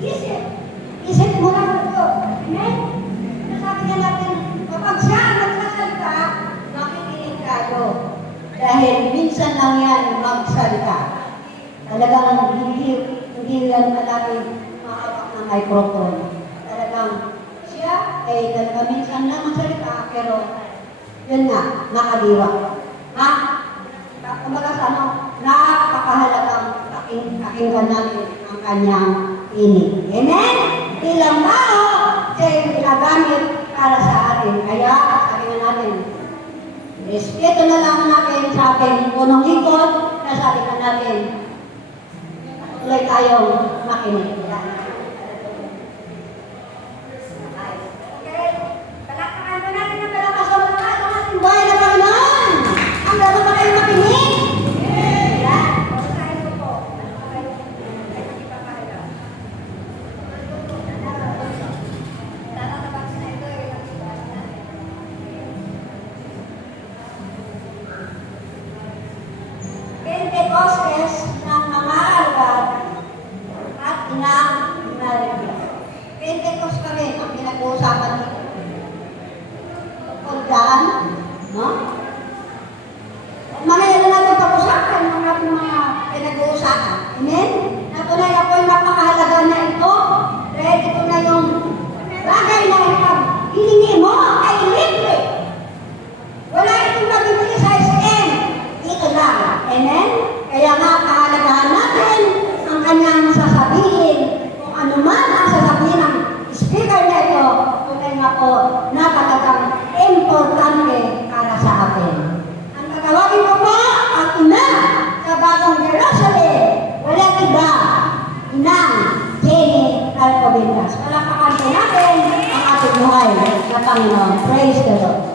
Isip. Isip mo lang ito. Amen? Sabi niya natin, kapag siya ang nagsasalita, makikinig tayo. Dahil minsan lang yan magsalita. Talagang hindi yan palagi makawak ng microphone. Talagang siya ay talagang minsan lang magsalita, pero yun nga, nakaliwa. Kumbaga sa ano, napakahalagang pakinggan natin ang kanyang tinig. Amen? Ilang tao siya yung ginagamit para sa atin. Kaya, sabi nga natin, respeto na lang natin sa ating punong lingkod, na sabi ka natin, tuloy tayong makinig. Okay, palakpakan po natin ang palakas sa ating bahay na Panginoon. Ang gano'n ba kayo makinig? Yan. Basahin ko po. Pentecostes ng mga alagad at inang Maria. Pentecost kami ang pinag-uusapan dito. Tungkol dyan, no? Manaya na natin pag-usapan ng ating mga pinag-uusapan. Amen? Natunay ako yung napakahalaga na ito. Dahil ito na yung bagay na pag hiningi mo ay libre. Wala itong nabibili sa SM. Ito lang. Amen? Kaya nga, kahalagahan natin ang kanyang sasabihin. Kung ano man ang sasabihin ng speaker na ito, tunay nga po na talagang importante para sa atin. Ang tatawagin ko po, ang ina sa bagong Jerusalem, walang iba, inang Jenny Alcobendas. Palakpakan po natin ang ating buhay na Panginoon. Praise the Lord.